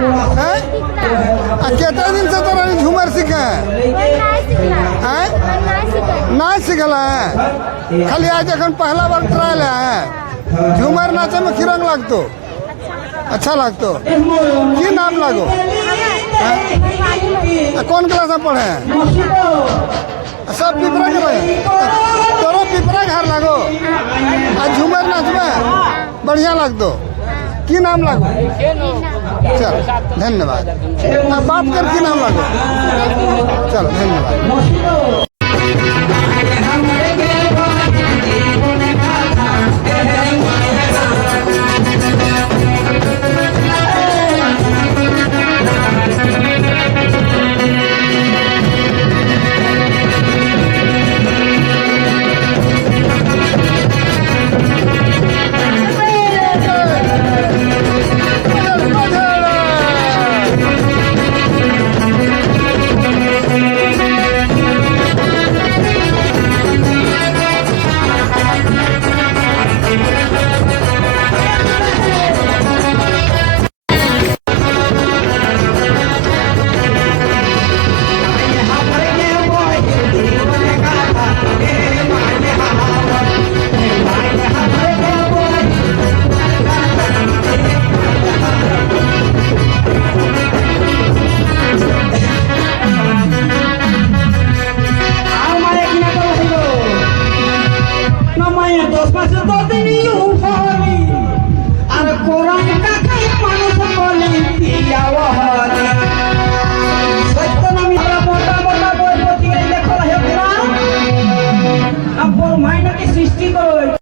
हैं? कितने दिन से तोरा झूमर सीखे हैं? ना सीखला है खाली आज एखन पहला बार ट्रायल है। झूमर नाचे में की रंग लगतो? अच्छा लगतो। की नाम लागो? कौन क्लास में पढ़े हैं? सब पिपरा के रहे तोरो पिपरा घर लागो। आज झूमर नाचबे बढ़िया लगतो। की नाम लागो? चल धन्यवाद। बात कर की नाम लागो? चलो धन्यवाद।